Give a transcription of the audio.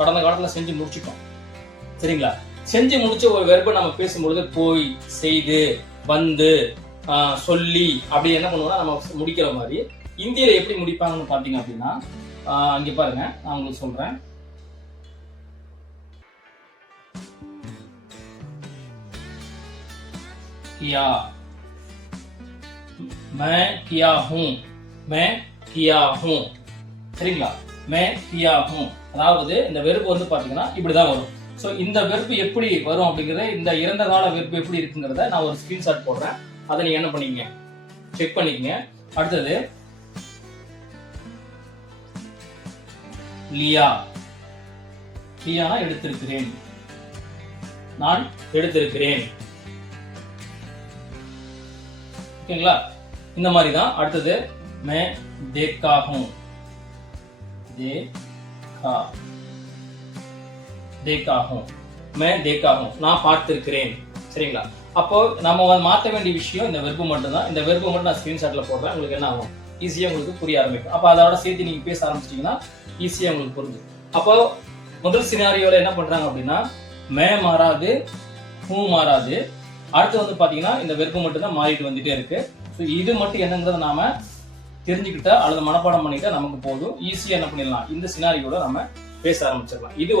கடந்த காலத்துல செஞ்சு முடிச்சிட்டோம். சரிங்களா? செஞ்சு முடிச்ச ஒரு வெர்பை நம்ம பேசும்பொழுது போய், செய்து, வந்து, சொல்லி அப்படி என்ன பண்ணுவோம்னா நம்ம முடிக்கிற மாதிரி இந்தியில எப்படி முடிப்பாங்கன்னு பாத்தீங்க அப்படின்னா, இங்க பாருங்க, நான் உங்களுக்கு சொல்றேன். किया, मैं किया हूं, मैं किया हूं. சரிங்களா? मैं किया हूं. அதாவது இந்த வெர்பு வந்து பாத்தீங்கன்னா இப்படிதான் வரும். சோ இந்த வெர்பு எப்படி வரும் அப்படிங்கறத, இந்த இறந்த கால வெர்பு எப்படி இருக்குங்கிறத நான் ஒரு ஸ்கிரீன்ஷாட் போடுறேன். அதை நீங்க என்ன பண்ணீங்க, செக் பண்ணிக்கங்க. அடுத்தது லியா. லியானா எடுத்திருக்கிறேன், நான் எடுத்திருக்கிறேன். ஓகேங்களா? இந்த மாதிரி தான். அடுத்தது मैं देखा हूं, देखा हूं, मैं देखा हूं, நான் பார்த்திருக்கிறேன். சரிங்களா? அப்போ நம்ம மாத்த வேண்டிய விஷயம் இந்த வெர்பு மட்டும் தான். இந்த வெர்பு மட்டும் நான் ஸ்கிரீன்ஷாட்ல போடுறேன். உங்களுக்கு என்ன ஆகும், ஈஸியா உங்களுக்கு புரிய ஆரம்பிக்கும். அப்ப அதோட சேர்த்து நீங்க பேச ஆரம்பிச்சிட்டீங்கன்னா ஈஸியா உங்களுக்கு புரிஞ்சும். அப்போ முதல் சினாரியோல என்ன பண்றாங்க அப்படின்னா, மே மாறாது, ஹூ மாறாது. அடுத்து வந்து பாத்தீங்கன்னா இந்த வெர்பு மட்டும் தான் மாறிட்டு வந்துட்டே இருக்கு. ஸோ இது மட்டும் என்னங்கிறத நாம தெரிஞ்சுக்கிட்டா அல்லது மனப்பாடம் பண்ணிட்டா நமக்கு போதும். ஈஸியா என்ன பண்ணிடலாம், இந்த சினாரியோட நம்ம பேச ஆரம்பிச்சிடலாம். இது வந்து